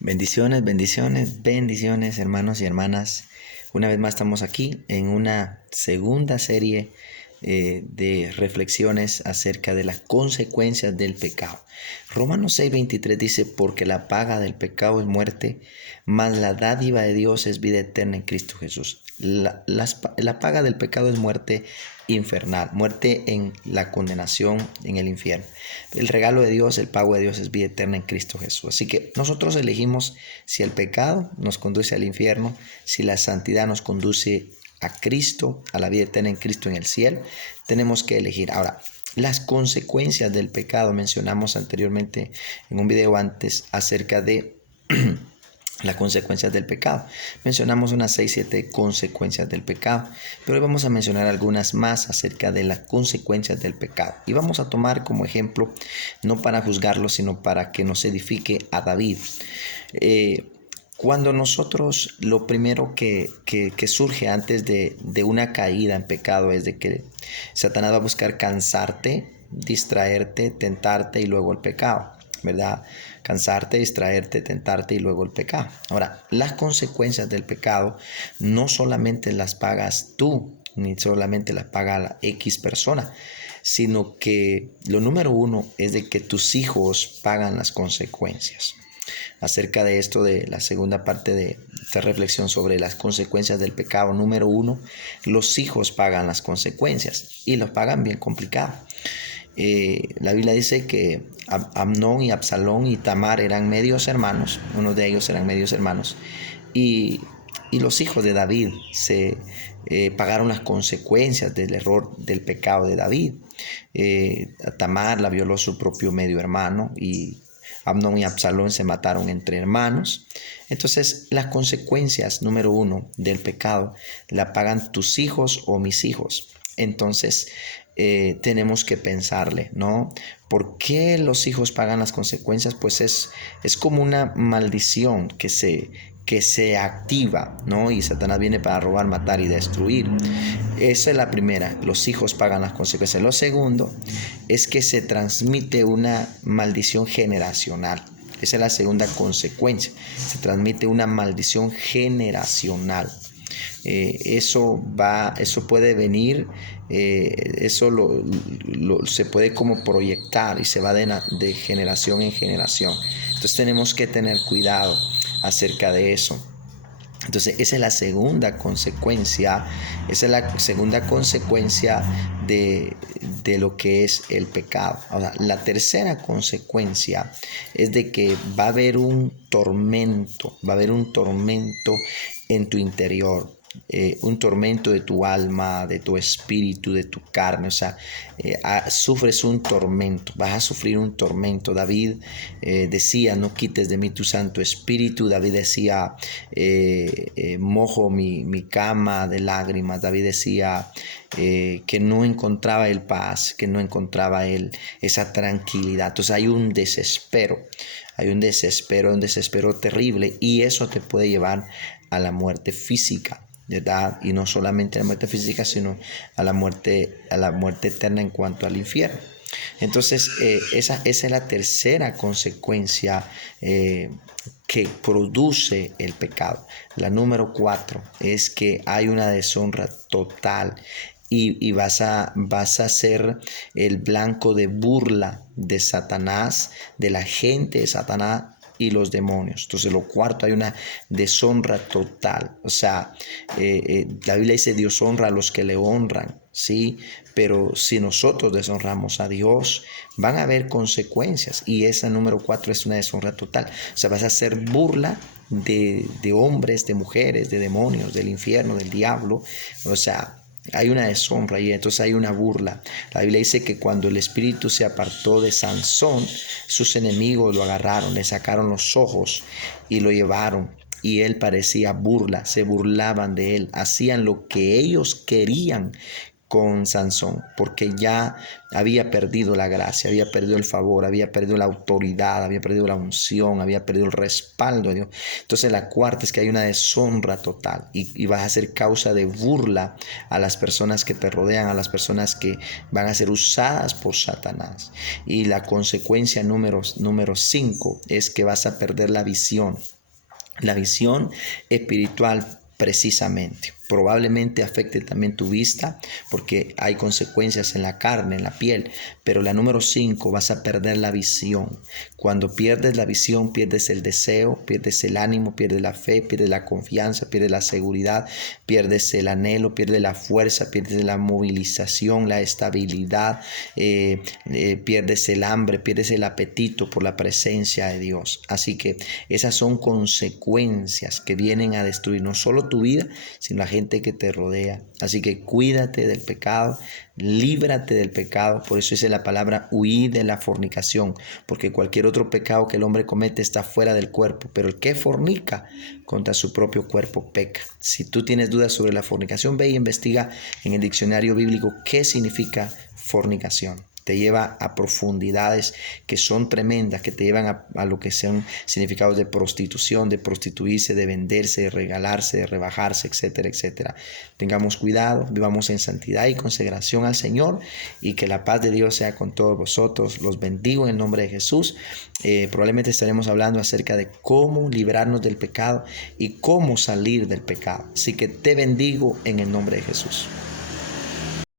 Bendiciones, bendiciones, bendiciones, hermanos y hermanas. Una vez más estamos aquí en una segunda serie de reflexiones acerca de las consecuencias del pecado. Romanos 6:23 dice, porque la paga del pecado es muerte, mas la dádiva de Dios es vida eterna en Cristo Jesús. La paga del pecado es muerte infernal, muerte en la condenación en el infierno. El regalo de Dios, el pago de Dios es vida eterna en Cristo Jesús. Así que nosotros elegimos si el pecado nos conduce al infierno, si la santidad nos conduce a Cristo, a la vida eterna en Cristo en el cielo. Tenemos que elegir. Ahora, las consecuencias del pecado, mencionamos anteriormente en un video antes acerca de las consecuencias del pecado. Mencionamos unas 6-7 consecuencias del pecado, pero hoy vamos a mencionar algunas más acerca de las consecuencias del pecado. Y vamos a tomar como ejemplo, no para juzgarlo, sino para que nos edifique a David. Cuando nosotros, lo primero que surge antes de una caída en pecado es de que Satanás va a buscar cansarte, distraerte, tentarte y luego el pecado, ¿verdad? Cansarte, distraerte, tentarte y luego el pecado. Ahora, las consecuencias del pecado no solamente las pagas tú, ni solamente las paga la X persona, sino que lo número uno es de que tus hijos pagan las consecuencias. Acerca de esto, de la segunda parte de esta reflexión sobre las consecuencias del pecado, número uno, los hijos pagan las consecuencias y los pagan bien complicado. La Biblia dice que Amnón y Absalón y Tamar eran medios hermanos, uno de ellos eran medios hermanos, y los hijos de David se pagaron las consecuencias del error, del pecado de David. Tamar la violó su propio medio hermano y Amnón y Absalón se mataron entre hermanos. Entonces, las consecuencias, número uno, del pecado, la pagan tus hijos o mis hijos. Entonces, tenemos que pensarle, ¿no? ¿Por qué los hijos pagan las consecuencias? Pues es como una maldición que se activa, ¿no? Y Satanás viene para robar, matar y destruir. Esa es la primera, los hijos pagan las consecuencias. Lo segundo es que se transmite una maldición generacional. Esa es la segunda consecuencia. Se transmite una maldición generacional. Eso puede venir, se puede como proyectar y se va de generación en generación. Entonces tenemos que tener cuidado acerca de eso. Entonces esa es la segunda consecuencia, de lo que es el pecado. Ahora, la tercera consecuencia es de que va a haber un tormento en tu interior. Un tormento de tu alma, de tu espíritu, de tu carne. O sea, sufres un tormento, vas a sufrir un tormento. David decía, no quites de mí tu santo espíritu. David decía, mojo mi cama de lágrimas. David decía que no encontraba él paz, que no encontraba él esa tranquilidad. Entonces hay un desespero terrible, y eso te puede llevar a la muerte física, ¿verdad? Y no solamente a la muerte física, sino a la muerte eterna en cuanto al infierno. Entonces, esa es la tercera consecuencia que produce el pecado. La número 4 es que hay una deshonra total y vas a ser el blanco de burla de Satanás, de la gente de Satanás y los demonios. Entonces, lo cuarto, hay una deshonra total. O sea, la Biblia dice, Dios honra a los que le honran, ¿sí? Pero si nosotros deshonramos a Dios, van a haber consecuencias, y esa número 4 es una deshonra total. O sea, vas a hacer burla de hombres, de mujeres, de demonios, del infierno, del diablo. O sea, hay una deshonra y entonces hay una burla. La Biblia dice que cuando el espíritu se apartó de Sansón, sus enemigos lo agarraron, le sacaron los ojos y lo llevaron. Y él parecía burla, se burlaban de él, hacían lo que ellos querían con Sansón, porque ya había perdido la gracia, había perdido el favor, había perdido la autoridad, había perdido la unción, había perdido el respaldo de Dios. Entonces la cuarta es que hay una deshonra total y vas a ser causa de burla a las personas que te rodean, a las personas que van a ser usadas por Satanás. Y la consecuencia número 5 es que vas a perder la visión espiritual precisamente. Probablemente afecte también tu vista porque hay consecuencias en la carne, en la piel. Pero la número 5, vas a perder la visión. Cuando pierdes la visión, pierdes el deseo, pierdes el ánimo, pierdes la fe, pierdes la confianza, pierdes la seguridad, pierdes el anhelo, pierdes la fuerza, pierdes la movilización, la estabilidad, pierdes el hambre, pierdes el apetito por la presencia de Dios. Así que esas son consecuencias que vienen a destruir no solo tu vida, sino la gente que te rodea. Así que cuídate del pecado, líbrate del pecado. Por eso dice la palabra huir de la fornicación, porque cualquier otro pecado que el hombre comete está fuera del cuerpo, pero el que fornica contra su propio cuerpo peca. Si tú tienes dudas sobre la fornicación, ve y investiga en el diccionario bíblico qué significa fornicación. Te lleva a profundidades que son tremendas, que te llevan a lo que son significados de prostitución, de prostituirse, de venderse, de regalarse, de rebajarse, etcétera, etcétera. Tengamos cuidado, vivamos en santidad y consagración al Señor, y que la paz de Dios sea con todos vosotros. Los bendigo en el nombre de Jesús. Probablemente estaremos hablando acerca de cómo librarnos del pecado y cómo salir del pecado. Así que te bendigo en el nombre de Jesús.